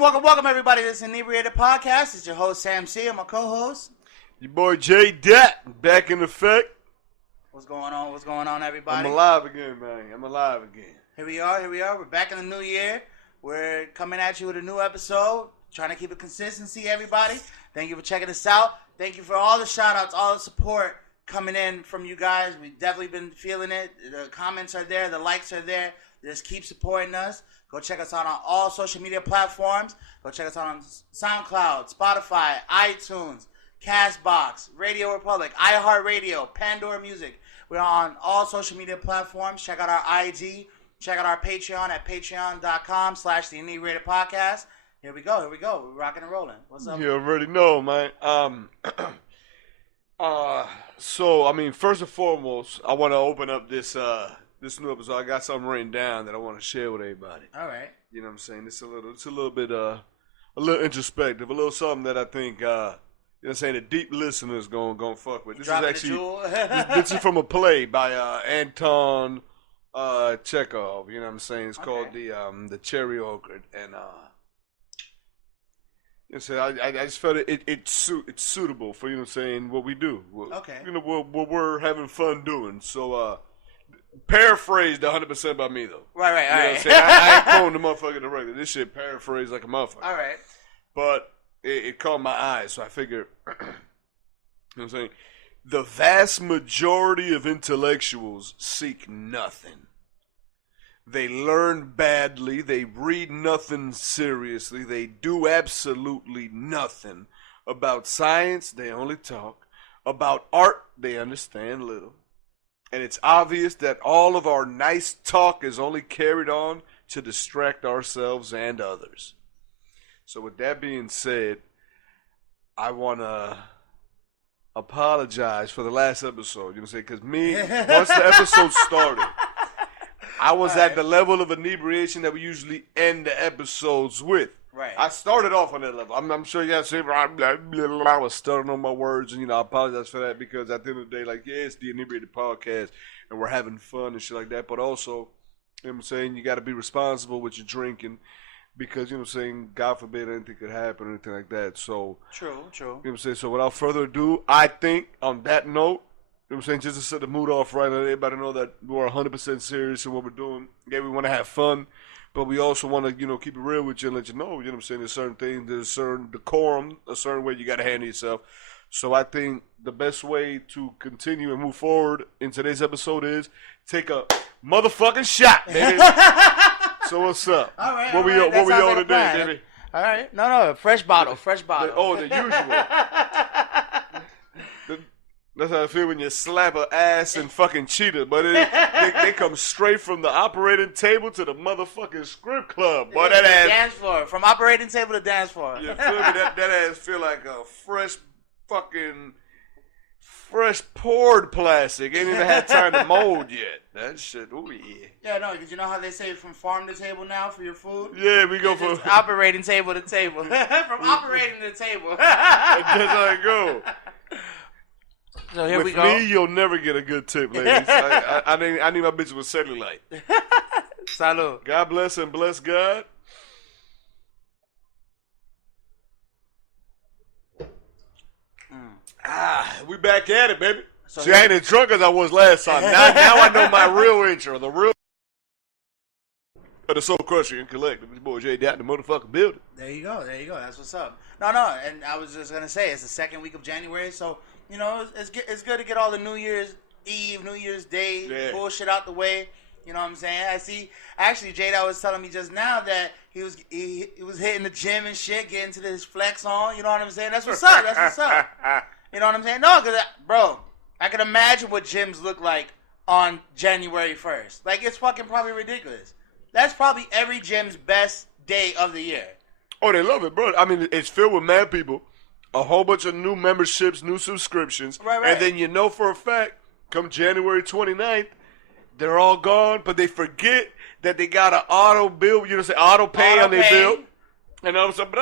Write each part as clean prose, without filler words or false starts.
Welcome, everybody. This is Inebriated Podcast. It's your host, Sam C. I'm my co-host. Your boy, J. Dat, back in effect. What's going on, everybody? I'm alive again, man. Here we are. We're back in the new year. We're coming at you with a new episode. Trying to keep it consistency, everybody. Thank you for checking us out. Thank you for all the shout-outs, all the support coming in from you guys. We've definitely been feeling it. The comments are there. The likes are there. Just keep supporting us. Go check us out on all social media platforms. Go check us out on SoundCloud, Spotify, iTunes, CastBox, Radio Republic, iHeartRadio, Pandora Music. We're on all social media platforms. Check out our IG. Check out our Patreon at patreon.com/The Inebriated Podcast. Here we go. We're rocking and rolling. What's up? You already know, man. First and foremost, I want to open up this new episode. I got something written down that I want to share with everybody. All right. You know what I'm saying? It's a little bit a little introspective, a little something that I think you know what I'm saying, the deep listeners gonna fuck with. This is actually this is from a play by Anton Chekhov. You know what I'm saying? It's called the Cherry Orchard, and I just felt it's suitable for, you know what I'm saying, what we do. Okay. You know, what we're having fun doing. So paraphrased 100% by me though. Right. You know what I'm saying? I ain't quoting the motherfucker directly. This shit paraphrased like a motherfucker. All right. But it caught my eye, so I figured, you know what I'm saying? The vast majority of intellectuals seek nothing. They learn badly. They read nothing seriously. They do absolutely nothing. About science, they only talk. About art, they understand little. And it's obvious that all of our nice talk is only carried on to distract ourselves and others. So with that being said, I want to apologize for the last episode. You know what I'm saying? Because once the episode started, I was at the level of inebriation that we usually end the episodes with. Right. I started off on that level. I'm sure you guys say I was stuttering on my words, and I apologize for that, because at the end of the day, it's the Inebriated Podcast, and we're having fun and shit like that. But also, you know what I'm saying, you got to be responsible with your drinking, because, you know what I'm saying, God forbid anything could happen or anything like that. So True. You know what I'm saying? So without further ado, I think on that note, you know what I'm saying, just to set the mood off right, let everybody know that we're 100% serious in what we're doing. Yeah, we want to have fun, but we also want to, keep it real with you and let you know, you know what I'm saying, there's certain things, there's a certain decorum, a certain way you got to handle yourself. So I think the best way to continue and move forward in today's episode is take a motherfucking shot, baby. So what's up? All right. What we on today, baby? All right. No, fresh bottle. The usual. That's how I feel when you slap an ass and fucking cheetah, but they come straight from the operating table to the motherfucking strip club. Boy, that ass dance floor, from operating table to dance floor. You feel me? That ass feel like a fresh poured plastic. Ain't even had time to mold yet. That shit, ooh yeah. Yeah, no, because you know how they say from farm to table now for your food? Yeah, we go for operating table to table. From operating to table. That's how it go. So here we go. With me, you'll never get a good tip, ladies. I need my bitch with cellulite. Salud. God bless and bless God. We back at it, baby. So I ain't as drunk as I was last time. Now I know my real intro, the real of the Soul Crusher and Collective. This boy J. Dat, the motherfucking building. There you go. That's what's up. No, and I was just gonna say it's the second week of January, so it's good to get all the New Year's Eve, New Year's Day bullshit out the way. You know what I'm saying? I see. Actually, Jada was telling me just now that he was hitting the gym and shit, getting to this flex on. You know what I'm saying? That's what's up. You know what I'm saying? No, because bro, I can imagine what gyms look like on January 1st. It's fucking probably ridiculous. That's probably every gym's best day of the year. Oh, they love it, bro. I mean, it's filled with mad people. A whole bunch of new memberships, new subscriptions. Right. And then for a fact, come January 29th, they're all gone, but they forget that they got an auto bill, auto pay on their bill. And all of a sudden,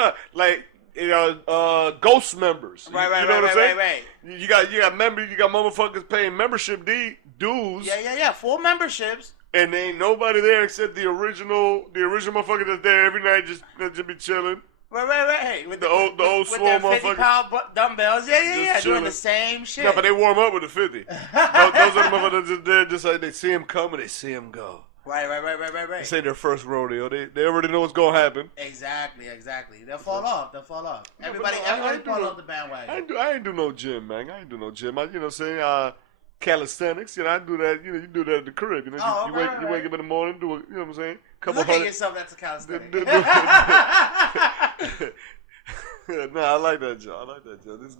ghost members. Right. You know what I'm saying? You got members, you got motherfuckers paying membership dues. Yeah. Full memberships and there ain't nobody there except the original motherfucker that's there every night just be chilling. Right. With the old swole motherfucker. 50-pound dumbbells. Yeah. Just Doing the chilling. same shit. No, but they warm up with the 50. Those are the motherfuckers just there, just like they see him come and they see him go. Right. This ain't their first rodeo. They already know what's gonna happen. Exactly. They'll fall off. Everybody fall off the bandwagon. I ain't do no gym, man. I you know what I'm saying? Calisthenics, I do that. You do that at the crib. You wake up in the morning, do you know what I'm saying? Look at yourself. That's a calisthenic. No, I like that, Joe.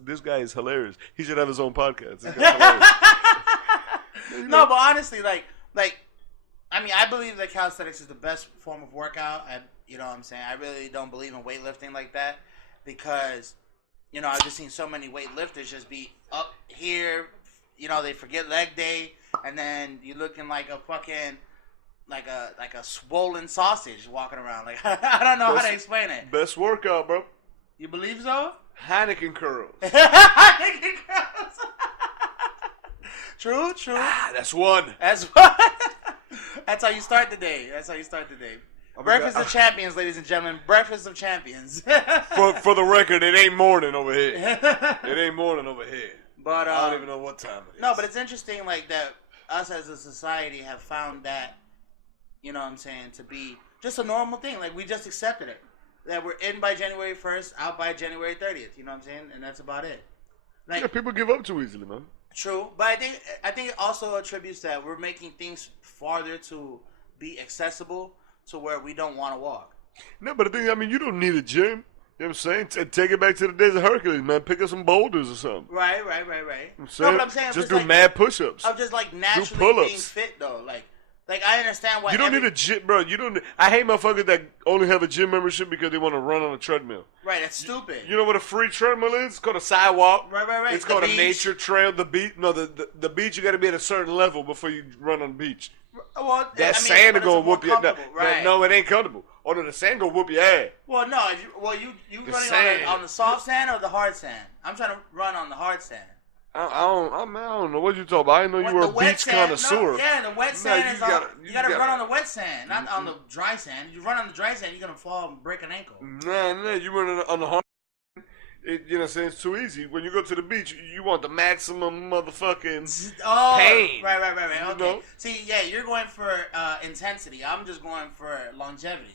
This guy is hilarious. He should have his own podcast. This guy's hilarious. No, but honestly, like, I mean, I believe that calisthenics is the best form of workout. You know what I'm saying? I really don't believe in weightlifting like that because, I've just seen so many weightlifters just be up here. They forget leg day, and then you're looking like a fucking, like a swollen sausage walking around. Like, I don't know how to explain it. Best workout, bro. You believe so? Heineken curls. Heineken curls. True. That's one. That's how you start the day. Breakfast of champions, ladies and gentlemen. Breakfast of champions. For the record, it ain't morning over here. But I don't even know what time it is. No, but it's interesting, like, that us as a society have found that, you know what I'm saying, to be just a normal thing. Like, we just accepted it. That we're in by January 1st, out by January 30th. You know what I'm saying? And that's about it. Like, yeah, people give up too easily, man. True. But I think it also attributes that we're making things farther to be accessible to where we don't want to walk. No, but the thing, I mean, you don't need a gym. You know what I'm saying? Take it back to the days of Hercules, man. Pick up some boulders or something. Right. You know No, but I'm saying just do mad push-ups. I'm just like naturally being fit though. Like I understand why you don't need a gym, bro. I hate motherfuckers that only have a gym membership because they want to run on a treadmill. Right, that's stupid. You know what a free treadmill is? It's called a sidewalk. Right. It's called a nature trail. The beach. No, the beach. You got to be at a certain level before you run on the beach. Well, that sand is gonna whoop you. Right. No, it ain't comfortable. Or the sand gonna whoop your ass. Well, no. You running on the soft sand or the hard sand? I'm trying to run on the hard sand. I don't know what you talking about. I didn't know you were a beach connoisseur. No, yeah, the wet sand you gotta run on the wet sand, not on the dry sand. If you run on the dry sand, you're gonna fall and break an ankle. Nah, you run on the hard. You know what I'm saying? It's too easy. When you go to the beach, you want the maximum motherfucking pain. Right. Okay. See, yeah, you're going for intensity. I'm just going for longevity.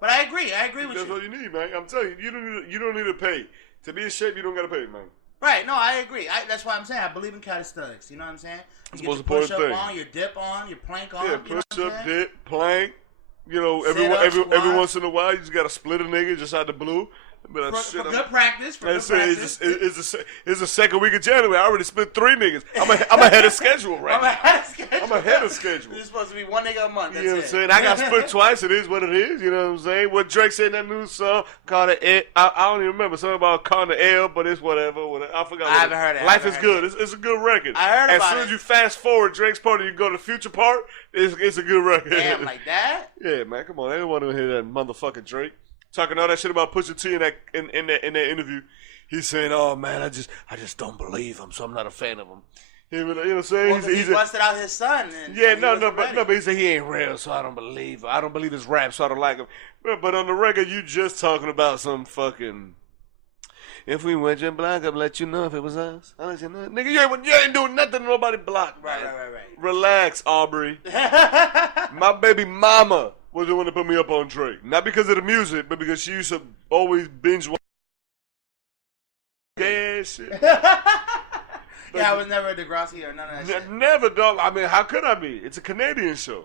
But I agree with you. That's all you need, man. I'm telling you, you don't need to pay. To be in shape, you don't gotta pay, man. Right, no, I agree. That's why I'm saying I believe in calisthenics. You know what I'm saying? You get your push-up on, your dip on, your plank on. Yeah, push-up, dip, plank. Every once in a while, you just gotta split a nigga just out the blue. But for good practice. It's the second week of January. I already split 3 niggas. I'm ahead of schedule right now. I'm ahead of schedule. You're supposed to be one nigga a month. That's you know what I'm saying? I got split twice. It is what it is. You know what I'm saying? What Drake said in that new song called it. I don't even remember something about calling the L, but it's whatever. I forgot. I haven't heard it. Life is good. It's a good record. I heard about it. As soon as you fast forward Drake's part and you go to the future part, it's a good record. Damn, like that? Yeah, man. Come on. I didn't want to hear that motherfucking Drake. Talking all that shit about Pusha T in that interview. He's saying, "Oh man, I just don't believe him, so I'm not a fan of him." You know what I'm saying? Well, he busted out his son. But he said he ain't real, so I don't believe him. I don't believe his rap, so I don't like him. But on the record, you just talking about some fucking. If we went your block, I'd let you know if it was us. I'll let you know. Nigga, you ain't doing nothing to nobody block. Right. Relax, Aubrey. My baby mama was the one that put me up on Drake. Not because of the music, but because she used to always binge watch gay ass shit. Yeah, I was never a Degrassi or none of that shit. Never, dog. I mean, how could I be? It's a Canadian show.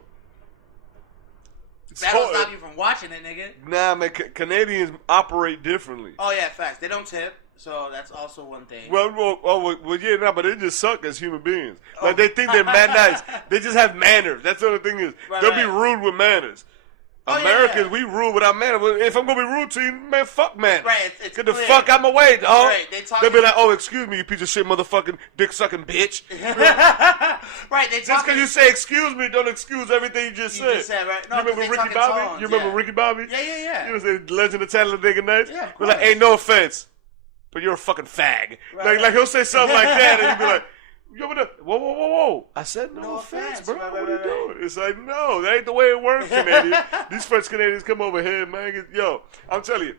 That don't stop you from watching it, nigga. Nah, man, Canadians operate differently. Oh, yeah, facts. They don't tip, so that's also one thing. But they just suck as human beings. Like, they think they're mad nice. They just have manners. That's the other thing is. They'll be rude with manners. Americans, we rude without manners. If I'm going to be rude to you, man, fuck manners. Right, it's Get the fuck out my way, dog. Right, They'll be like, oh, excuse me, you piece of shit motherfucking dick-sucking bitch. Right, just because you say excuse me, don't excuse everything you just said. Right? No, you remember Ricky Bobby? Ricky Bobby? Yeah. You know what I'm saying? Legend of Talladega Nights? Yeah, We're like, ain't no offense, but you're a fucking fag. Right. Like he'll say something like that, and you'll be like, You over there? Whoa. I said no offense, bro. Right, what are you doing? It's like, no, that ain't the way it works, Canadian. These French Canadians come over here, man. Yo, I'm telling you,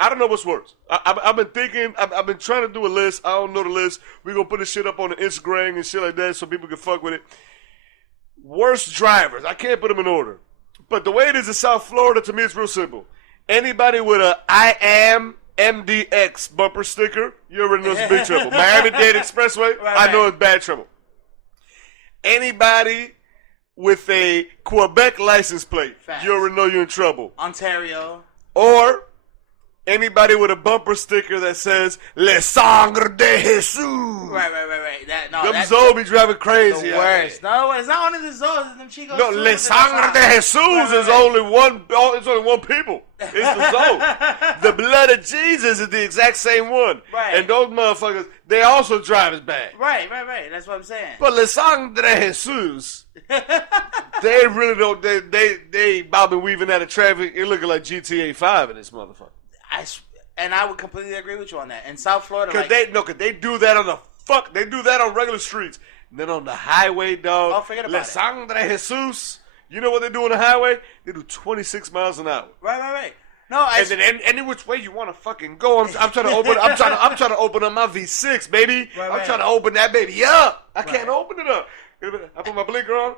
I don't know what's worse. I've been thinking, I've been trying to do a list. I don't know the list. We're going to put this shit up on the Instagram and shit like that so people can fuck with it. Worst drivers. I can't put them in order. But the way it is in South Florida, to me, it's real simple. Anybody with a I am MDX bumper sticker, you already know it's big trouble. Miami-Dade Expressway, I know it's bad trouble. Anybody with a Quebec license plate, you already know you're in trouble. Ontario. Or anybody with a bumper sticker that says Le Sangre de Jesus. Right. Them Zoe be driving crazy. The worst. No, it's not only the Zoes. It's them Chicos. No, Le Sangre de Jesus is only one. It's only one people. It's the Zoe. The blood of Jesus is the exact same one. Right. And those motherfuckers, they also drive as bad. Right. That's what I'm saying. But Le Sangre de Jesus, they really don't. They bobbing weaving out of traffic. It looking like GTA 5 in this motherfucker. I would completely agree with you on that. In South Florida, Cause they do that on they do that on regular streets. And then on the highway, dog. Oh, forget about Le it. Sangre Jesus. You know what they do on the highway? They do 26 miles an hour. Right. No, and then any which way you want to fucking go, I'm trying to open. I'm trying to open up my V6, baby. Right. I'm trying to open that baby up. I can't open it up. I put my blinker on.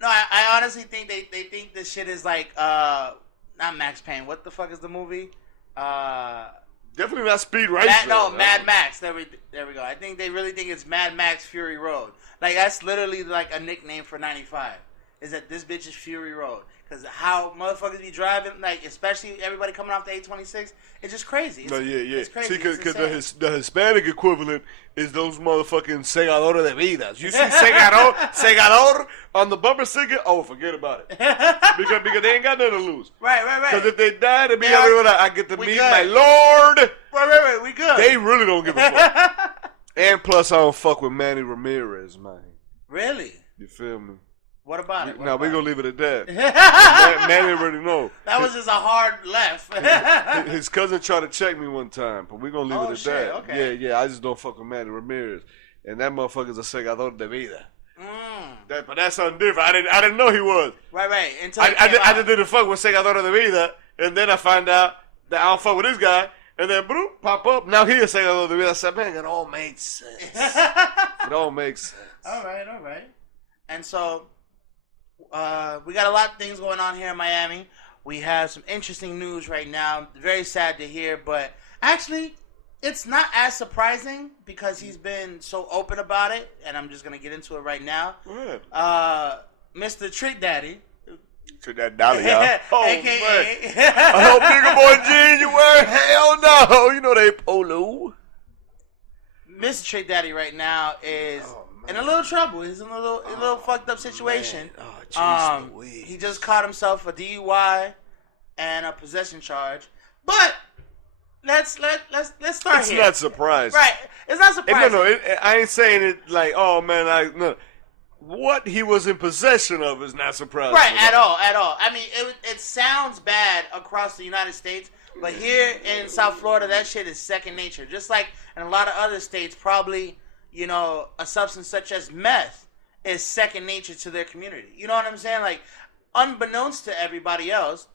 No, I honestly think they think this shit is like not Max Payne. What the fuck is the movie? Definitely not Speed Racer. Mad Max. There we go. I think they really think it's Mad Max Fury Road. Like that's literally like a nickname for 95. Is that this bitch is Fury Road? Because how motherfuckers be driving, like especially everybody coming off the 826, it's just crazy. Yeah. It's crazy. See, because the Hispanic equivalent is those motherfucking segadores de vidas. You see segador on the bumper sticker? Oh, forget about it. because they ain't got nothing to lose. Right. Because if they die, they be everyone I get to meet my Lord. Right. We good. They really don't give a fuck. And plus, I don't fuck with Manny Ramirez, man. Really? You feel me? What about it? We're going to leave it at that. Manny already know. That was just a hard left. His cousin tried to check me one time, but we're going to leave it at that. Okay. Yeah, I just don't fuck with Manny Ramirez. And that motherfucker's a segador de vida. But that's something different. I didn't know he was. Right. Until I just didn't fuck with segador de vida, and then I find out that I don't fuck with this guy, and then boop, pop up. Now he a segador de vida. I said, man, it all makes sense. It all makes sense. All right. And so... we got a lot of things going on here in Miami. We have some interesting news right now. Very sad to hear, but actually, it's not as surprising because he's been so open about it, and I'm just going to get into it right now. Mr. Trick Daddy. Trick that dolly, y'all. Oh, AKA. I hope Nigga Boy January. Hell no. You know they polo. Mr. Trick Daddy right now is... in a little trouble. He's in a little fucked up situation. He just caught himself a DUI and a possession charge. But let's start It's here. not surprising. Right. It's not surprising. No, I ain't saying it like, oh man, no. What he was in possession of is not surprising. Right, at all. I mean, it sounds bad across the United States, but here in South Florida, that shit is second nature. Just like in a lot of other states, probably, you know, a substance such as meth is second nature to their community. You know what I'm saying? Like, unbeknownst to everybody else,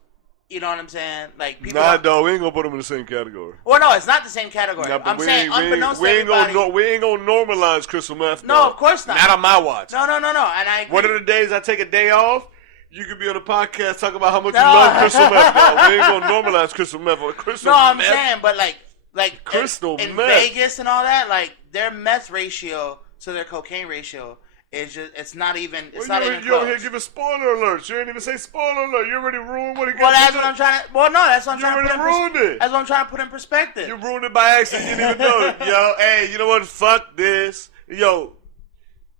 you know what I'm saying? Like, people. Nah, dog, we ain't gonna put them in the same category. Well, no, it's not the same category. Nah, I'm saying unbeknownst to everybody. We ain't gonna normalize crystal meth. No, dog. of course not. Not on my watch. No. And I agree. One of the days I take a day off, you could be on a podcast talking about how much you love crystal meth. Dog. We ain't gonna normalize crystal meth. I'm saying, but like crystal in meth. Vegas and all that, like their meth ratio to their cocaine ratio is just, it's not even close. You over here giving spoiler alerts. You ain't even say spoiler alert. You already ruined what it Well, that's what I'm trying to. Well, no, that's what I'm trying to put in. ruined it. That's what I'm trying to put in perspective. You ruined it by accident. You didn't even know it. Yo, hey, you know what? Fuck this. Yo,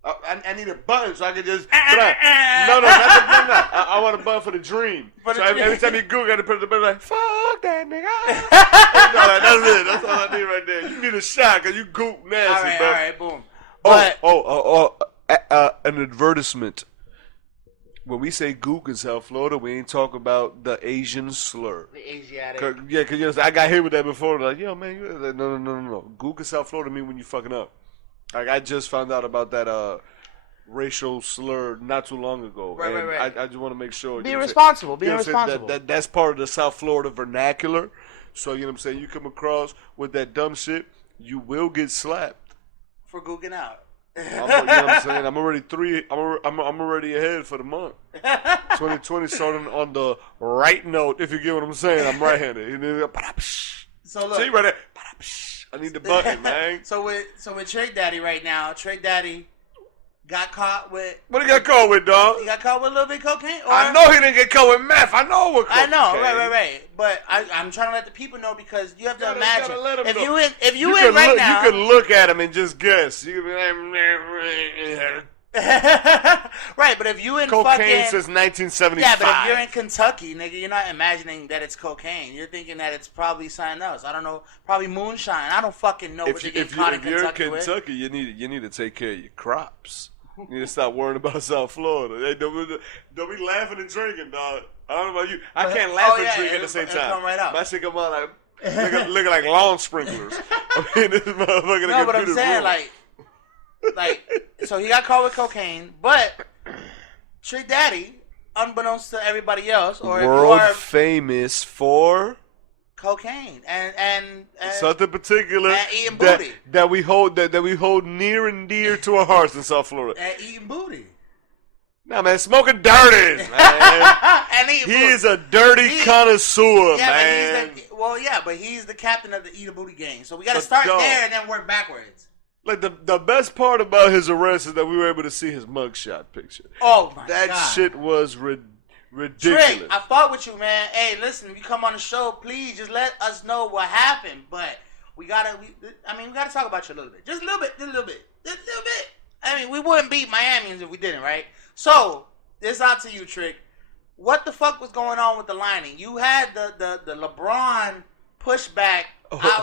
I need a button so I can just. No, not the I want a button for the dream. Every time you Google, I got to put the button like, fuck that nigga. That's it. That's all I need right there. You need a shot because you goop nasty, bro. All right, boom. An advertisement. When we say gook in South Florida, we ain't talking about the Asian slur. The Asiatic. Because I got hit with that before. Like, yo, man, no. Gook in South Florida mean when you fucking up. Like, I just found out about that racial slur not too long ago. Right. I just want to make sure. Be responsible. Be you know responsible. That's part of the South Florida vernacular. So, you know what I'm saying? You come across with that dumb shit, you will get slapped. For googing out. You know what I'm saying? I'm already ahead for the month. 2020 starting on the right note, if you get what I'm saying. I'm right-handed. So look. See right there. I need the button, man. So with Trick Daddy right now, Trick Daddy got caught with... What he got caught with, dog? He got caught with a little bit of cocaine? Or, I know he didn't get caught with meth. I know what cocaine. I know, right. But I'm trying to let the people know because you have to imagine. If you in right now... You can look at him and just guess. You can be like... Right, but if you in cocaine fucking... since 1975. Yeah, but if you're in Kentucky, nigga, you're not imagining that it's cocaine. You're thinking that it's probably something else. I don't know. Probably moonshine. I don't fucking know what you're getting caught in Kentucky with. If you're in Kentucky, you need to take care of your crops. You need to stop worrying about South Florida. Hey, don't be laughing and drinking, dog. I don't know about you. I can't laugh and drink at the same time. Come right out. My shit come out like looking like lawn sprinklers. I mean, this motherfucker. No, but I'm saying like, so he got caught with cocaine, but Trick Daddy, unbeknownst to everybody else, or world famous for cocaine and something particular and eating booty that we hold near and dear to our hearts in South Florida. And eating booty. Nah, man, smoking dirties, man. And eating booty. He's a dirty connoisseur, man. But he's the captain of the Eat a Booty gang. So we got to start there and then work backwards. Like, the best part about his arrest is that we were able to see his mugshot picture. Oh, my God. That shit was ridiculous. Trick, I fought with you, man. Hey, listen, if you come on the show, please just let us know what happened. But we gotta talk about you a little bit. Just a little bit. I mean, we wouldn't beat Miamians if we didn't, right? So, this out to you, Trick. What the fuck was going on with the lining? You had the LeBron pushback.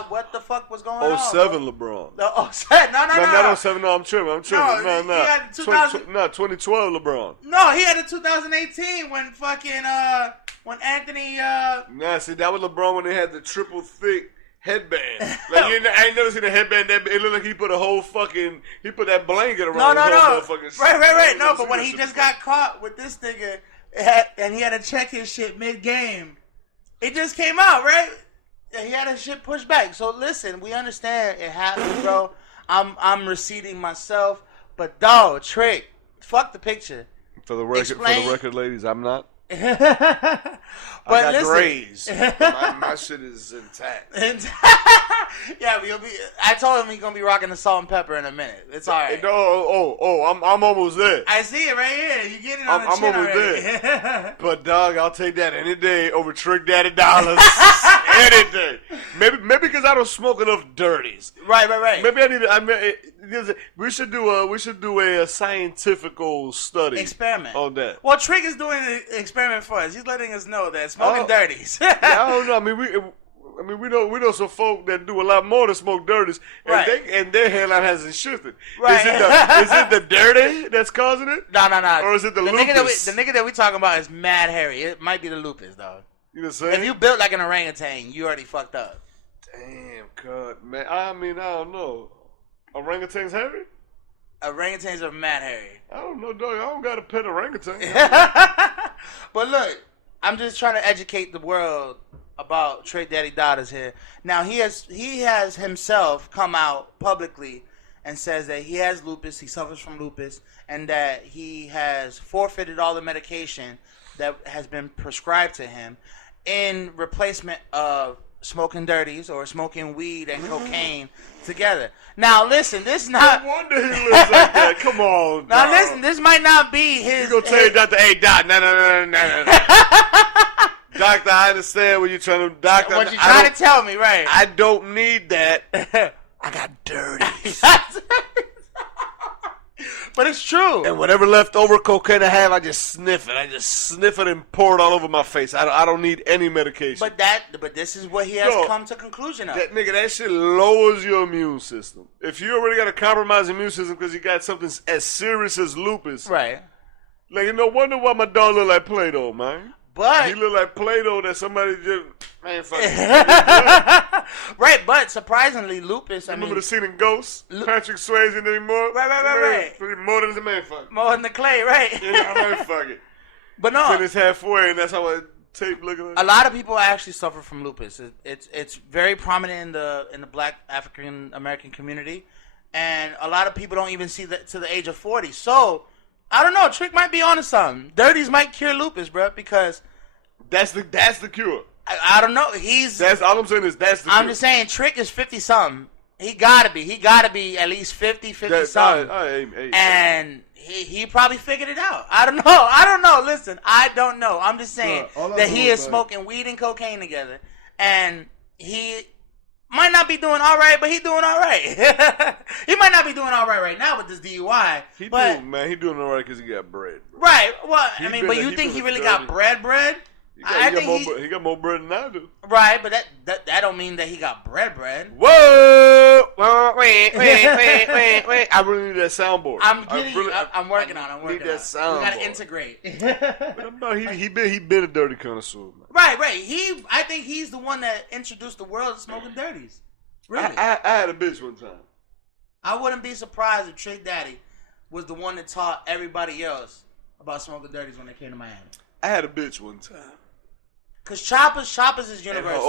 What the fuck was going on? 07 LeBron. No. Not 07. No, I'm tripping. No. He had 2012 LeBron. No, he had a 2018 when fucking when Anthony. Nah, see, that was LeBron when they had the triple thick headband. Like, I ain't never seen a headband that it looked like he put that blanket around. No. Right. No, but when he just got caught with this nigga, and he had to check his shit mid game, it just came out, right? He had his shit pushed back. So listen, we understand it happened, bro. I'm receding myself, but dog, Trick, fuck the picture. For the record, ladies, I'm not. But I got listen. grays. My shit is intact. Yeah, I told him he's gonna be rocking the salt and pepper in a minute. It's all right. I'm almost there. I see it right here. You get it on the chin almost already. there. But dog, I'll take that any day over Trick Daddy dollars. Any day. Maybe because I don't smoke enough dirties. Right. Maybe we should do a scientific study experiment on that. Well, Trick is doing an experiment for us. He's letting us know that smoking dirties. I don't know. I mean, we know some folk that do a lot more than smoke dirties, and right. And their hairline hasn't shifted. Right. Is it the dirty that's causing it? No. Or is it the lupus? The nigga that we talking about is mad hairy. It might be the lupus, dog. You know what I'm saying? If you built like an orangutan, you already fucked up. Damn, cut, man. I mean, I don't know. Orangutans hairy? Orangutans are mad hairy. I don't know, dog. I don't got a pet orangutan. But look, I'm just trying to educate the world about Trick Daddy Daughters here. Now he has himself come out publicly and says that he has lupus, he suffers from lupus, and that he has forfeited all the medication that has been prescribed to him in replacement of smoking dirties or smoking weed and cocaine together. Now listen, this is not. No wonder he looks like that. Come on. Now listen, this might not be his. You gonna tell your doctor, hey doc, no. Doctor, I understand what you're trying to. Doctor, what you trying to tell me, right? I don't need that. I got dirties. But it's true. And whatever leftover cocaine I have, I just sniff it. I just sniff it and pour it all over my face. I don't need any medication. But this is what he has come to conclusion of. That shit lowers your immune system. If you already got a compromised immune system because you got something as serious as lupus, right? Like, no wonder why my dog look like Play-Doh, man. But he look like Play-Doh that somebody just man fuck. Right, but surprisingly, lupus. Remember the scene in Ghost? Patrick Swayze anymore. Right. More than the man fuck. More than the clay, right? Yeah, man fuck it. But no, Finish halfway, and that's how I tape looking. A lot of people actually suffer from lupus. It's very prominent in the Black African American community, and a lot of people don't even see that to the age of 40. So I don't know. Trick might be onto something. Dirties might cure lupus, bro, because that's the cure. I don't know. That's all I'm saying is that's the cure. I'm just saying Trick is 50 something. He gotta be at least 50 something. And he probably figured it out. I don't know. Listen, I don't know. I'm just saying that he is smoking weed and cocaine together, and he might not be doing all right, but he doing all right. He might not be doing all right now with this DUI. He doing all right because he got bread. Bro. Right. Well, but you think he really got bread? He got more bread than I do. Right, but that don't mean that he got bread. Whoa! Wait. I really need that soundboard. I'm working on it. Need that soundboard. We gotta integrate. He been a dirty connoisseur. Man. Right. I think he's the one that introduced the world to smoking dirties. Really? I had a bitch one time. I wouldn't be surprised if Trick Daddy was the one that taught everybody else about smoking dirties when they came to Miami. I had a bitch one time. Cause choppers is universal. And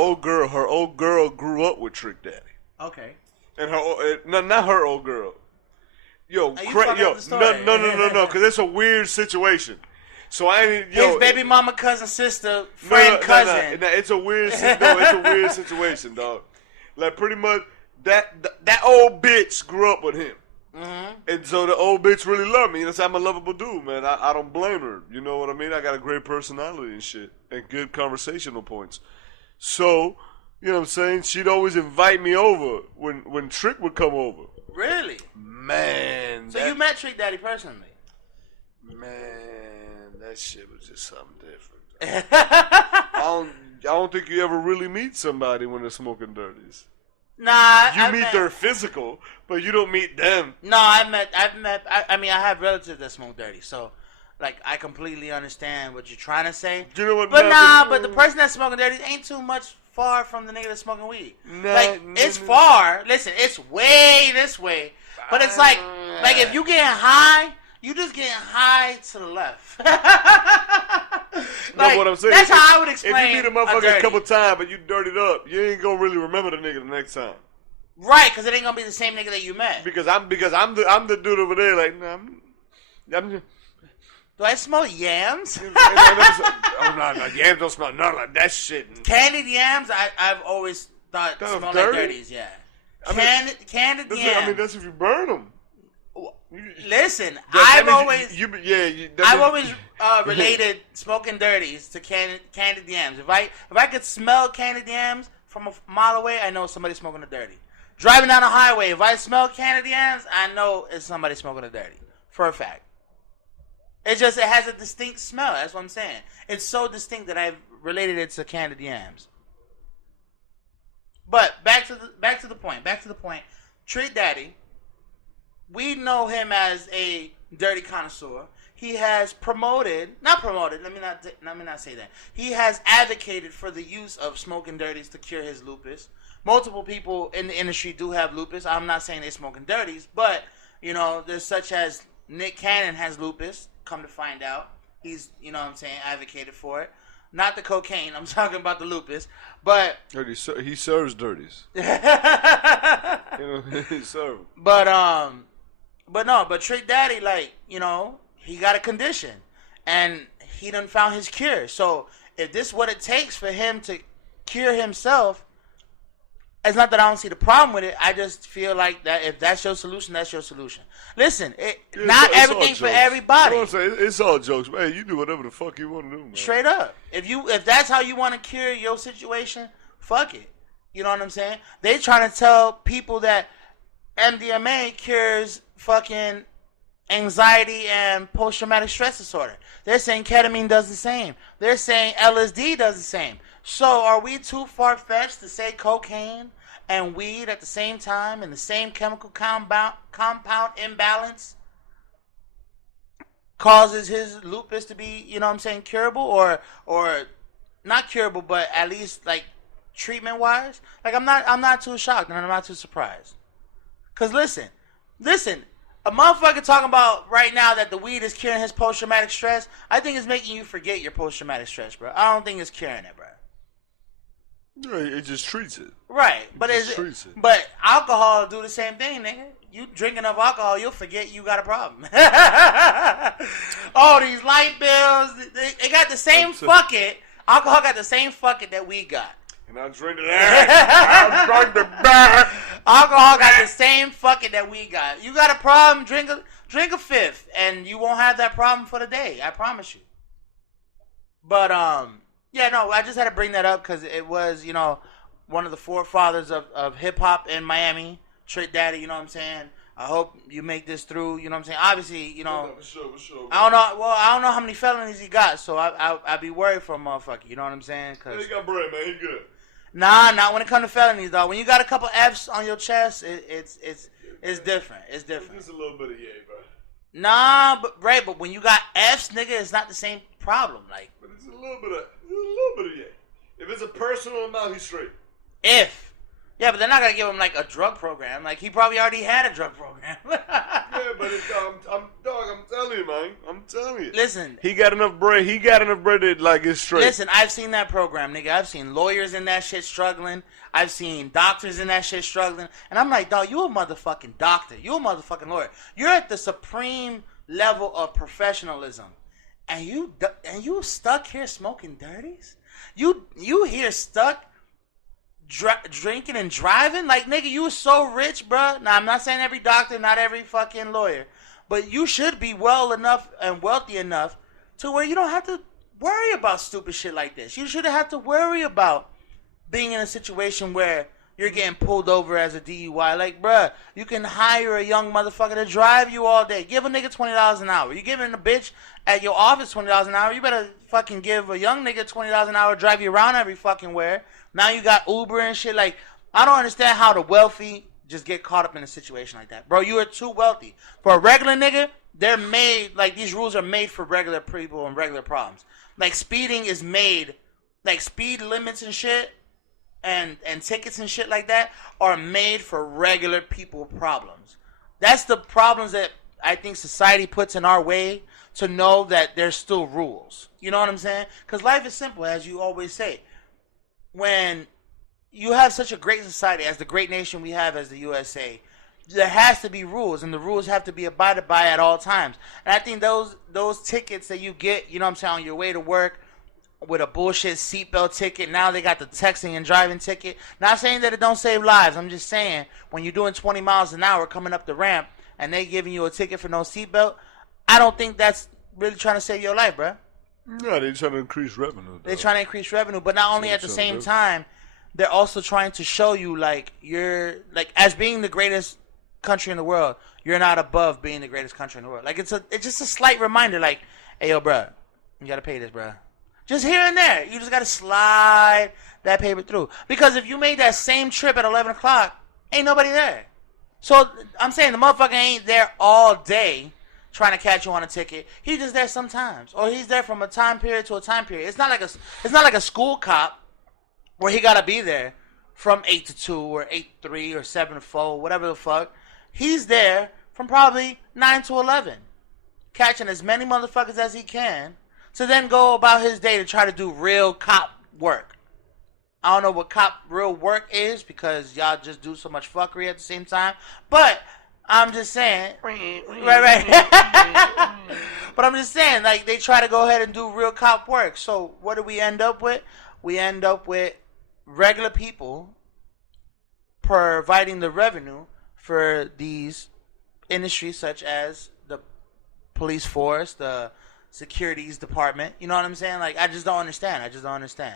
her old girl grew up with Trick Daddy. Okay. And not her old girl. No, because it's a weird situation. So his baby mama, cousin, sister, friend, cousin. No, it's a weird situation, dog. Like pretty much that old bitch grew up with him. Mm-hmm. And so the old bitch really loved me. You know, I'm a lovable dude, man. I don't blame her. You know what I mean? I got a great personality and shit. And good conversational points. So, you know what I'm saying? She'd always invite me over when Trick would come over. Really? Man. So you met Trick Daddy personally? Man, that shit was just something different. I don't think you ever really meet somebody when they're smoking dirties. Nah, you meet their physical, but you don't meet them. No, I have relatives that smoke dirty, so like I completely understand what you're trying to say. You know what? But the person that's smoking dirty ain't too much far from the nigga that's smoking weed. It's far. Listen, it's way this way, but it's like if you getting high, you just getting high to the left. Like, what I'm saying. That's how I would explain. If you meet a motherfucker a couple times, but you dirtied up, you ain't gonna really remember the nigga the next time. Right, because it ain't gonna be the same nigga that you met. Because I'm the dude over there. Like, nah, I'm do I smell yams? No, yams don't smell nothing like that shit. Candied yams, I've always thought smell like dirties. Yeah, candied yams. I mean, that's if you burn them. Listen, I've always related smoking dirties to candied yams. If I could smell candied yams from a mile away, I know somebody's smoking a dirty. Driving down the highway, if I smell candied yams, I know it's somebody smoking a dirty for a fact. It has a distinct smell. That's what I'm saying. It's so distinct that I've related it to candied yams. But back to the point. Trick Daddy. We know him as a dirty connoisseur. He has let me not say that. He has advocated for the use of smoking dirties to cure his lupus. Multiple people in the industry do have lupus. I'm not saying they're smoking dirties, but, you know, there's such as Nick Cannon has lupus, come to find out. He's, you know what I'm saying, advocated for it. Not the cocaine, I'm talking about the lupus. But he serves dirties. He serves. But Trick Daddy, like, you know, he got a condition, and he done found his cure. So if this is what it takes for him to cure himself, it's not that I don't see the problem with it. I just feel like that if that's your solution, that's your solution. Listen, not everything for everybody. You know what I'm saying? It's all jokes, man. You do whatever the fuck you want to do, man. Straight up. If that's how you want to cure your situation, fuck it. You know what I'm saying? They trying to tell people that MDMA cures fucking anxiety and post-traumatic stress disorder. They're saying ketamine does the same. They're saying LSD does the same. So are we too far-fetched to say cocaine and weed at the same time in the same chemical compound imbalance causes his lupus to be, you know what I'm saying, curable or not curable, but at least like treatment wise. Like I'm not too shocked and I'm not too surprised. Cause listen, a motherfucker talking about right now that the weed is curing his post traumatic stress. I think it's making you forget your post traumatic stress, bro. I don't think it's curing it, bro. Yeah, it just treats it. Right, but but alcohol do the same thing, nigga. You drink enough alcohol, you'll forget you got a problem. Oh, these light bills, they got the same fucking alcohol got the same fucking that we got. And I drink it. I drink the back. Alcohol got the same fucking that we got. You got a problem, drink a fifth, and you won't have that problem for the day. I promise you. But yeah, no, I just had to bring that up because it was, you know, one of the forefathers of hip hop in Miami, Trick Daddy. You know what I'm saying? I hope you make this through. You know what I'm saying? Obviously, you know. For sure. I don't know. Well, I don't know how many felonies he got, so I'd be worried for a motherfucker. You know what I'm saying? Yeah, he got bread, man. He good. Nah, not when it comes to felonies, dog. When you got a couple F's on your chest, it's different. It's different. Just a little bit of yay, bro. Nah, but when you got F's, nigga, it's not the same problem. Like, but it's a little bit of yay. If it's a personal amount, he's straight. Yeah, but they're not gonna give him like a drug program. Like he probably already had a drug program. Yeah, but I'm telling you, man. I'm telling you. Listen, he got enough bread. To like it's straight. Listen, I've seen that program, nigga. I've seen lawyers in that shit struggling. I've seen doctors in that shit struggling, and I'm like, dog, you a motherfucking doctor. You a motherfucking lawyer. You're at the supreme level of professionalism, and you stuck here smoking dirties. You here stuck. Drinking and driving? Like, nigga, you was so rich, bruh. Now, I'm not saying every doctor, not every fucking lawyer, but you should be well enough and wealthy enough to where you don't have to worry about stupid shit like this. You shouldn't have to worry about being in a situation where you're getting pulled over as a DUI. Like, bruh, you can hire a young motherfucker to drive you all day. Give a nigga $20 an hour. You giving a bitch at your office $20 an hour, you better fucking give a young nigga $20 an hour, drive you around every fucking where. Now you got Uber and shit. Like, I don't understand how the wealthy just get caught up in a situation like that. Bro, you are too wealthy. For a regular nigga, they're made, like, these rules are made for regular people and regular problems. Like, speeding is made, like, speed limits and shit and tickets and shit like that are made for regular people problems. That's the problems that I think society puts in our way to know that there's still rules. You know what I'm saying? Because life is simple, as you always say. When you have such a great society, as the great nation we have as the USA, there has to be rules, and the rules have to be abided by at all times. And I think those tickets that you get, you know what I'm saying, on your way to work with a bullshit seatbelt ticket, now they got the texting and driving ticket. Not saying that it don't save lives. I'm just saying when you're doing 20 miles an hour coming up the ramp and they giving you a ticket for no seatbelt, I don't think that's really trying to save your life, bruh. No, they're trying to increase revenue. They're trying to increase revenue, but not only at the same time, they're also trying to show you, like, you're, like, as being the greatest country in the world, you're not above being the greatest country in the world. Like, it's just a slight reminder, like, hey, yo, bruh, you gotta pay this, bruh. Just here and there. You just gotta slide that paper through. Because if you made that same trip at 11 o'clock, ain't nobody there. So, I'm saying the motherfucker ain't there all day trying to catch you on a ticket. He's just there sometimes, or he's there from a time period to a time period. It's not like a school cop where he gotta be there from 8 to 2 or 8 to 3 or 7 to 4, whatever the fuck. He's there from probably 9 to 11, catching as many motherfuckers as he can, to then go about his day to try to do real cop work. I don't know what cop real work is because y'all just do so much fuckery at the same time, but I'm just saying, right. But I'm just saying, like, they try to go ahead and do real cop work. So what do we end up with? We end up with regular people providing the revenue for these industries such as the police force, the securities department. You know what I'm saying? Like, I just don't understand.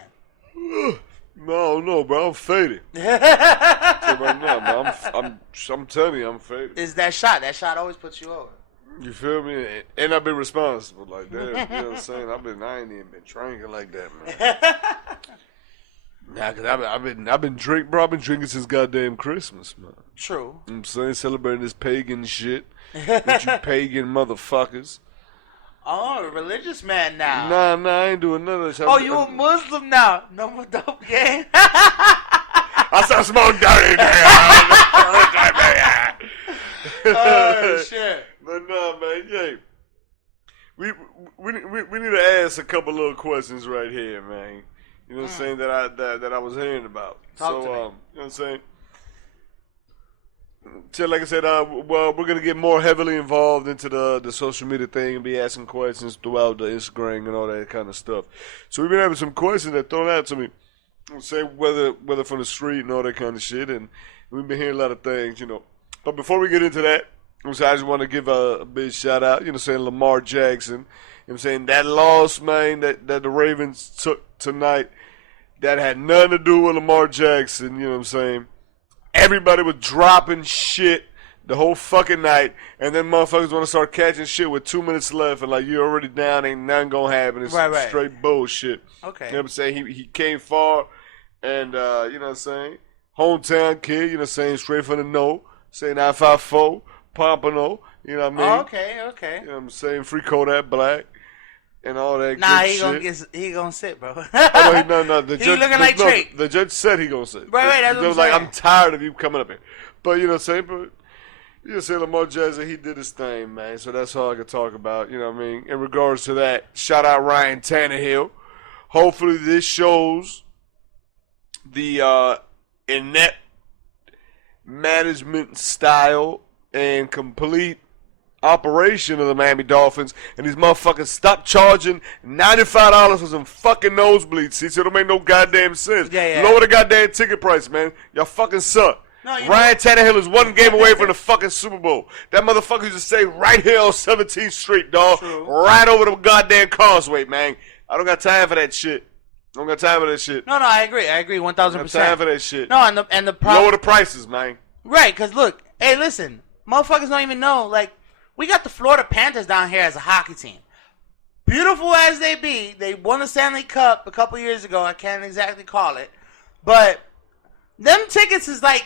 No, bro, I'm faded. Right now, man, I'm telling you, I'm faded. Is that shot? That shot always puts you over. You feel me? And I've been responsible like that. You know what I'm saying? I ain't even been drinking like that, man. Nah, cause I've been drinking since goddamn Christmas, man. True. You know what I'm saying, celebrating this pagan shit with you pagan motherfuckers. Oh, a religious man now. Nah, I ain't doing none of that shit. Oh, you a Muslim now? No more dope game. I saw smoke dirty. Oh shit! But nah, man, yeah. We need to ask a couple little questions right here, man. You know what I'm saying, that I was hearing about. Talk to me. You know what I'm saying? So like I said, well, we're gonna get more heavily involved into the social media thing and be asking questions throughout the Instagram and all that kind of stuff. So we've been having some questions that thrown out to me. Say whether from the street and all that kind of shit, and we've been hearing a lot of things, you know. But before we get into that, I just want to give a big shout out, you know what I'm saying, Lamar Jackson. You know what I'm saying, that loss, man, that the Ravens took tonight, that had nothing to do with Lamar Jackson, you know what I'm saying. Everybody was dropping shit the whole fucking night, and then motherfuckers want to start catching shit with 2 minutes left, and like, you're already down, ain't nothing gonna happen. It's right. straight bullshit. Okay. You know what I'm saying? He came far, and, you know what I'm saying, hometown kid, you know what I'm saying, straight from the know, saying 954, Pompano, you know what I mean? Oh, okay. You know what I'm saying? Free Kodak Black. And all that Nah, good shit. he gonna sit, bro. No. The He judge, looking like Drake. The judge said he gonna sit. Right, that's what I'm like, saying. I'm tired of you coming up here. But you know what I'm saying? But you know, say Lamar Jackson, he did his thing, man. So that's all I can talk about. You know what I mean? In regards to that, shout out Ryan Tannehill. Hopefully this shows the inept management style and complete operation of the Miami Dolphins, and these motherfuckers stop charging $95 for some fucking nosebleed seats. It don't make no goddamn sense. Yeah. Lower the goddamn ticket price, man. Y'all fucking suck. No, Ryan Tannehill is one game away from the fucking Super Bowl. That motherfucker used to stay right here on 17th Street, dog. True. Right over the goddamn causeway, man. I don't got time for that shit. No, I agree 1,000%. Time for that shit. No, and the problem. Lower the prices, man. Right, because look, hey, listen, motherfuckers don't even know, like, we got the Florida Panthers down here as a hockey team. Beautiful as they be, they won the Stanley Cup a couple years ago. I can't exactly call it. But them tickets is like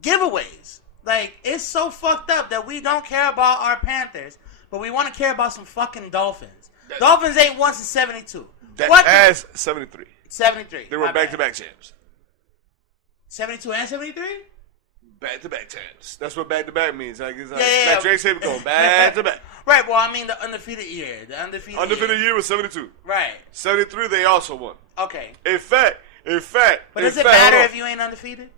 giveaways. Like, it's so fucked up that we don't care about our Panthers, but we want to care about some fucking Dolphins. Dolphins ain't won since 72. That's 73. 73. They were back-to-back champs. 72 and 73? Back-to-back champs. That's what back-to-back means. Like, it's like, Yeah. like Drake said, we're going back-to-back. Right, well, I mean the undefeated year. The undefeated year was 72. Right. 73, they also won. Okay. In fact. But does it matter if you ain't undefeated?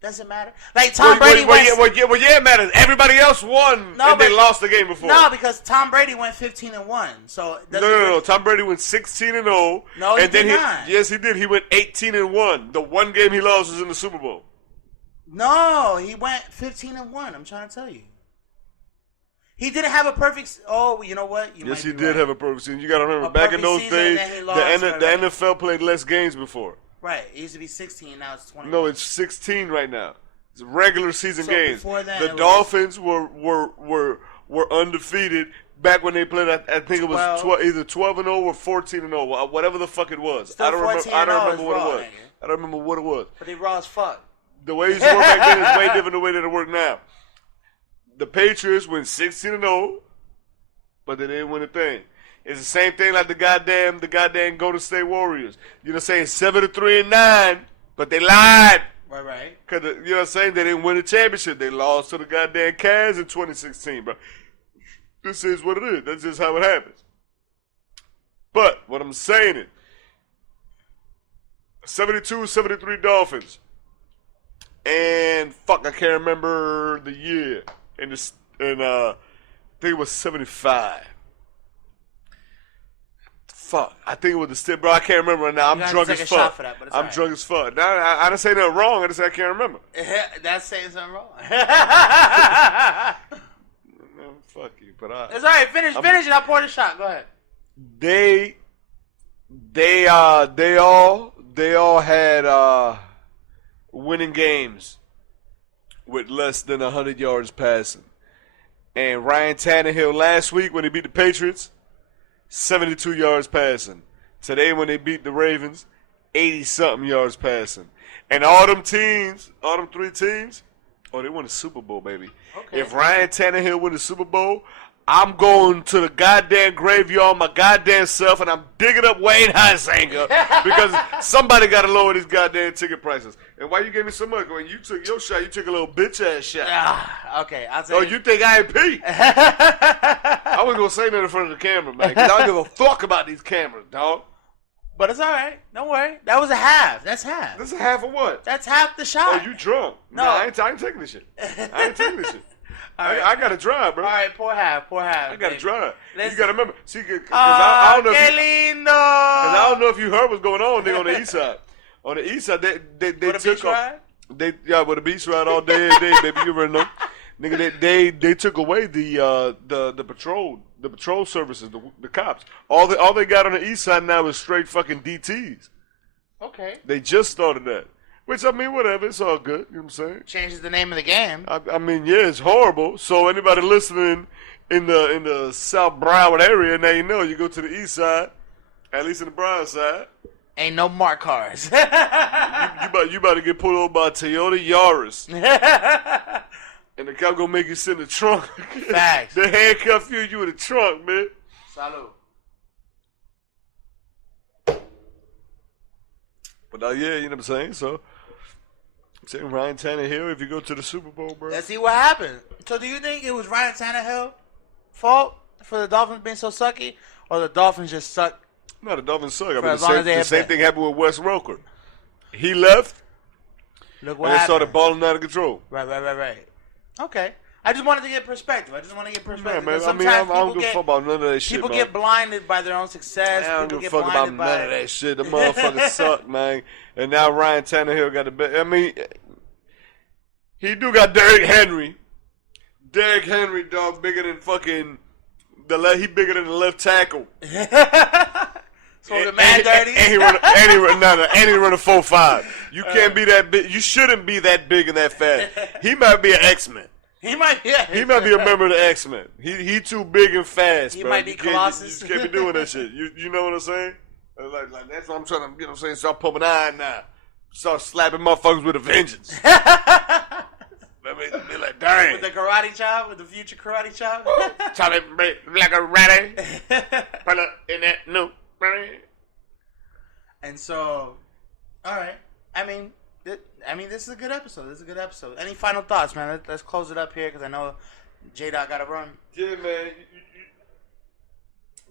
Does it matter? Like Tom Brady went. Yeah, it matters. Everybody else won, and they lost the game before. No, because Tom Brady went 15-1. So no. Tom Brady went 16-0. No, he did not. Yes, he did. He went 18-1. The one game he lost was in the Super Bowl. No, he went 15-1. I'm trying to tell you. He didn't have a perfect. Oh, you know what? Yes, he did have a perfect season. You got to remember, back in those days, the NFL played less games before. Right. It used to be 16. Now it's 20. No, it's 16 right now. It's regular season games. Before that, the Dolphins were undefeated back when they played. I think it was either 12-0 or 14-0, whatever the fuck it was. Still I don't remember what it was. Nigga. I don't remember what it was. But they raw as fuck. The way it used to work back then is way different than the way that it work now. The Patriots went 16-0, but they didn't win a thing. It's the same thing like the goddamn Golden State Warriors. You know what I'm saying? 7-3-9, but they lied. Right. Cause you know what I'm saying? They didn't win the championship. They lost to the goddamn Cavs in 2016, bro. This is what it is. That's just how it happens. But what I'm saying is, 72-73 Dolphins. And fuck, I can't remember the year. I think it was 75. Fuck, I think it was the step, bro. I can't remember right now. I'm drunk as fuck. I'm drunk as fuck. Now I didn't say nothing wrong. I just said I can't remember. That's saying something wrong. No, fuck you, but it's all right. Finish, and I'll pour the shot. Go ahead. They all had winning games with less than 100 yards passing. And Ryan Tannehill last week when he beat the Patriots, 72 yards passing. Today when they beat the Ravens, 80-something yards passing. And all them three teams, they won the Super Bowl, baby. Okay. If Ryan Tannehill win the Super Bowl, I'm going to the goddamn graveyard my goddamn self, and I'm digging up Wayne Huizenga because somebody got to lower these goddamn ticket prices. And why you gave me so much? When you took your shot, you took a little bitch-ass shot. Okay, I'll say. Oh, you think I ain't Pete? I wasn't going to say that in front of the camera, man, because I don't give a fuck about these cameras, dog. But it's all right. Don't worry. That was a half. That's half. This is half of what? That's half the shot. Oh, you drunk? No. Nah, I ain't taking this shit. I ain't taking this shit. I got to drive, bro. All right, pour half. I got to drive. Listen. You got to remember. See, because I don't know que if you, lindo. cause I don't know if you heard what's going on there on the east side. On the east side, they With took beach ride? with a beach ride all day, every day, baby. You already know. Nigga, they took away the patrol services, the cops. All they got on the east side now is straight fucking DTs. Okay. They just started that. Which, I mean, whatever, it's all good, you know what I'm saying? Changes the name of the game. I mean, yeah, it's horrible. So anybody listening in the South Broward area, now you know, you go to the east side, at least in the Broward side. Ain't no marked cars. you about to get pulled over by a Toyota Yaris. And the cop gonna make you sit in the trunk. Facts. They handcuff you in the trunk, man. Salud. But yeah, you know what I'm saying? So, I'm saying Ryan Tannehill, if you go to the Super Bowl, bro. Let's see what happened. So do you think it was Ryan Tannehill's fault for the Dolphins being so sucky? Or the Dolphins just suck? No, the Dolphins suck. I For mean, as long as they the have same that. thing happened with Wes Welker. He left, Look what and they happened. started balling out of control. Right. Okay. I just wanted to get perspective. Yeah, Because man. I sometimes mean, I don't people give a get, fuck about none of that shit, people man. get blinded by their own success. I don't People give a get fuck about blinded by none of that shit. The motherfuckers suck, man. And now Ryan Tannehill got the best. I mean, he do got Derrick Henry. Derrick Henry, dog, bigger than fucking he bigger than the left tackle. So the man dirty. And he run a 4.5. You can't be that big. You shouldn't be that big and that fast. He might be an X-Men. He might be. He might be a member of the X-Men. He too big and fast, He bro. might be Colossus. You just can't be doing that shit. You know what I'm saying? Like that's what I'm trying to, you know what I'm saying? Start pumping iron now. Start slapping motherfuckers with a vengeance. Let me be like, dang. With the karate chop, with the future karate chop. Charlie like a ratty. Pull up in that new. And so, all right. I mean, this is a good episode. Any final thoughts, man? Let's close it up here because I know J-Dot got to run. Yeah, man.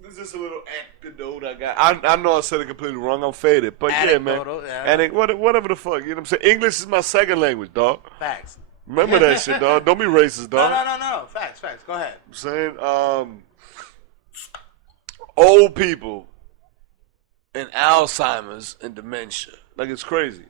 This is just a little anecdote I got. I know I said it completely wrong. I'm faded. But yeah, man. Yeah. Whatever the fuck. You know what I'm saying? English is my second language, dog. Facts. Remember that shit, dog. Don't be racist, dog. No. Facts. Go ahead. I'm saying, old people and Alzheimer's and dementia. Like, it's crazy.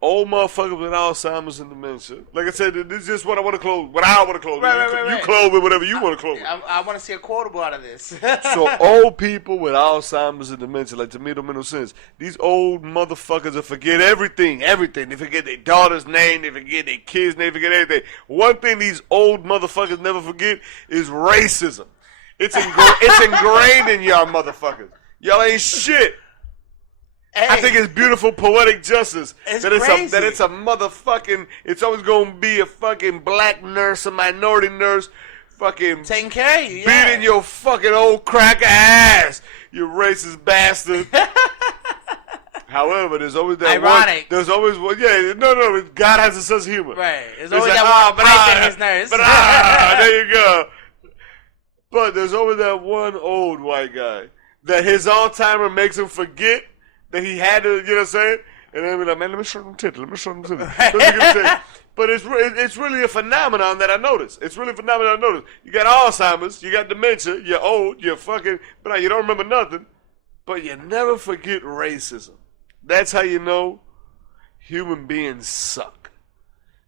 Old motherfuckers with Alzheimer's and dementia. Like I said, this is just what I want to close. What I want to close. Right. You close with whatever you want to close with. I want to see a quotable out of this. So old people with Alzheimer's and dementia, like, to me, don't make no sense. These old motherfuckers will forget everything. They forget their daughter's name. They forget their kids' name. They forget everything. One thing these old motherfuckers never forget is racism. It's ingrained in y'all motherfuckers. Y'all ain't shit. Hey, I think it's beautiful poetic justice it's that crazy. it's a motherfucking. It's always gonna be a fucking black nurse, a minority nurse, fucking taking care of you, yeah. beating your fucking old cracker ass, you racist bastard. However, there's always that ironic. There's always one. Yeah, no. God has a sense of humor. Right. There's It's always like, that one pipe in his nurse. There you go. But there's always that one old white guy that his Alzheimer makes him forget that he had to, you know what I'm saying? And then be like, man, let me show them titties. But it's really a phenomenon that I noticed. You got Alzheimer's, you got dementia, you're old, you're fucking, but you don't remember nothing. But you never forget racism. That's how you know human beings suck.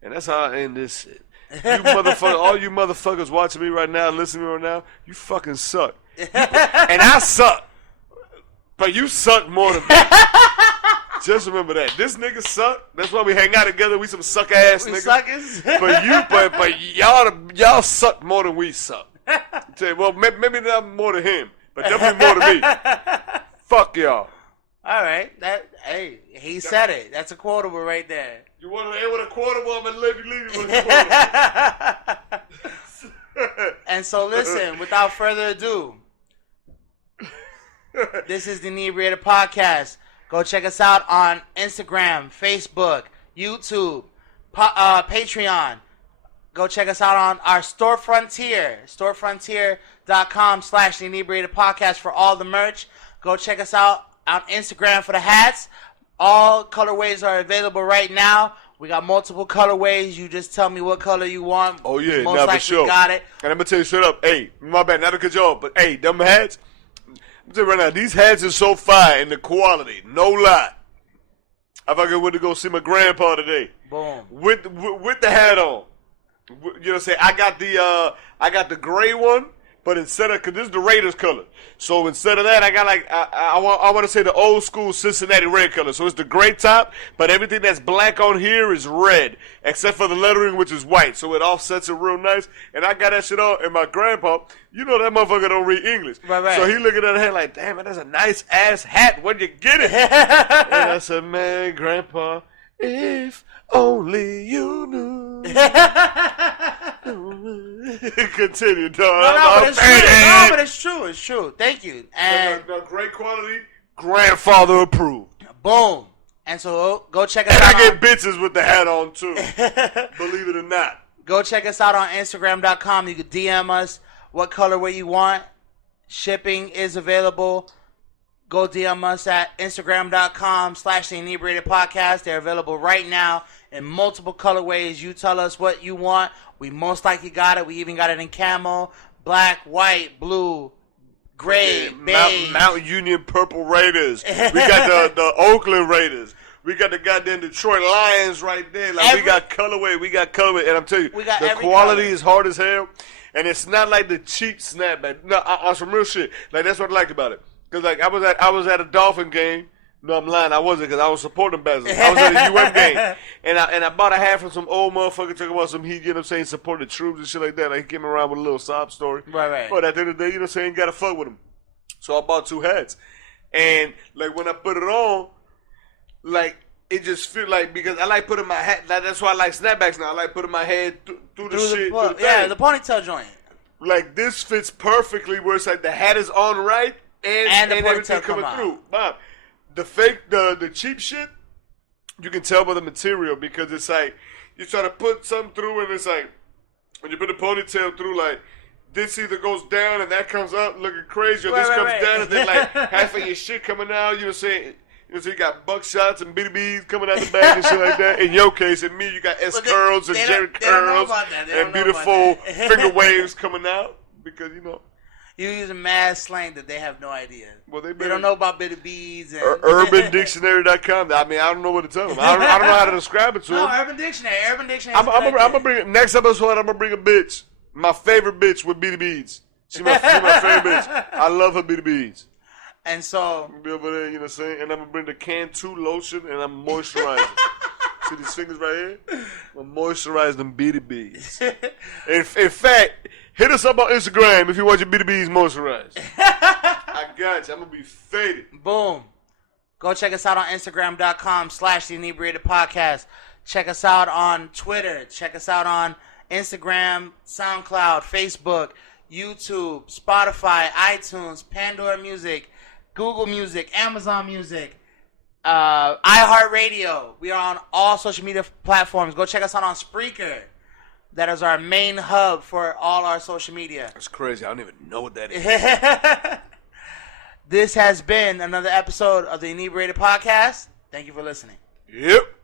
And that's how I end this shit. All you motherfuckers watching me right now, listening to me right now, you fucking suck. And I suck. But you suck more than me. Just remember that. This nigga suck. That's why we hang out together. We some suck ass niggas. Suckers. But y'all suck more than we suck. Well, maybe not more than him, but definitely more than me. Fuck y'all. All right. He said it. That's a quotable right there. You want to end with a quotable? I'm gonna leave you with a quotable. And so listen, without further ado, this is the Inebriated Podcast. Go check us out on Instagram, Facebook, YouTube, Patreon. Go check us out on our Store Frontier, storefrontier.com/the Inebriated Podcast for all the merch. Go check us out on Instagram for the hats. All colorways are available right now. We got multiple colorways. You just tell me what color you want. Oh, yeah, most now likely for sure. Got it. And I'm going to tell you straight up, hey, my bad, not to cut you off, but hey, them hats, I'm telling you right now, these hats are so fire in the quality. No lie. I fucking went to go see my grandpa today. Boom. With the hat on. You know what I'm saying? I got the gray one, but instead of, because this is the Raiders color. So instead of that, I got like, I want to say the old school Cincinnati red color. So it's the gray top, but everything that's black on here is red, except for the lettering, which is white. So it offsets it real nice. And I got that shit on, and my grandpa, you know that motherfucker don't read English. Right. So he looking at the hat like, damn, man, that's a nice ass hat. Where'd you get it? And I said, man, grandpa, if only you knew. Continue, dog. No, but it's true. It's true. Thank you. And no, great quality, grandfather approved. Boom. And so go check us And out. I get bitches with the hat on too. Believe it or not. Go check us out on Instagram.com. You can DM us what colorway you want. Shipping is available. Go DM us at Instagram.com/the Inebriated Podcast. They're available right now in multiple colorways. You tell us what you want. We most likely got it. We even got it in camo, black, white, blue, gray, beige. Mount Union Purple Raiders. We got the Oakland Raiders. We got the goddamn Detroit Lions right there. Like we got colorway. And I'm telling you, the quality is hard as hell. And it's not like the cheap snapback. No, on some real shit. Like that's what I like about it. Cause like I was at a Dolphin game. No, I'm lying. I wasn't because I was supporting Basil. I was at a UM game, and I bought a hat from some old motherfucker talking about some he, you know what I'm saying, supported troops and shit like that. Like he came around with a little sob story. Right. But at the end of the day, you know what I'm saying, gotta fuck with him. So I bought 2 hats, and like when I put it on, like it just feel like because I like putting my hat. That's why I like snapbacks now. I like putting my head through the shit. The ponytail joint. Like this fits perfectly where it's like the hat is on right and the everything coming through. Bob. The fake, the cheap shit, you can tell by the material because it's like you try to put something through and it's like when you put a ponytail through, like this either goes down and that comes up looking crazy, or this comes down and then like half of your shit coming out. You know what I'm saying? You know, so you got buckshots and BDBs coming out the back and shit like that. In your case, in me, you got S curls and Jerry curls and beautiful finger waves coming out because you know. You using mad slang that they have no idea. Well, they don't know about bitty bees. And UrbanDictionary.com. I mean, I don't know what to tell them. I don't know how to describe it to them. No, Urban Dictionary. Urban Dictionary. I'm gonna bring next episode. I'm gonna bring a bitch. My favorite bitch with beady beads. She my favorite bitch. I love her beady beads. And so be over there, you know what I'm saying. And I'm gonna bring the Can2 lotion and I'm moisturizing. See these fingers right here? I'm gonna moisturize them beady beads. In fact. Hit us up on Instagram if you want your BDBs moisturized. I got you. I'm going to be faded. Boom. Go check us out on Instagram.com/the Inebriated Podcast. Check us out on Twitter. Check us out on Instagram, SoundCloud, Facebook, YouTube, Spotify, iTunes, Pandora Music, Google Music, Amazon Music, iHeartRadio. We are on all social media platforms. Go check us out on Spreaker. That is our main hub for all our social media. That's crazy. I don't even know what that is. This has been another episode of the Inebriated Podcast. Thank you for listening. Yep.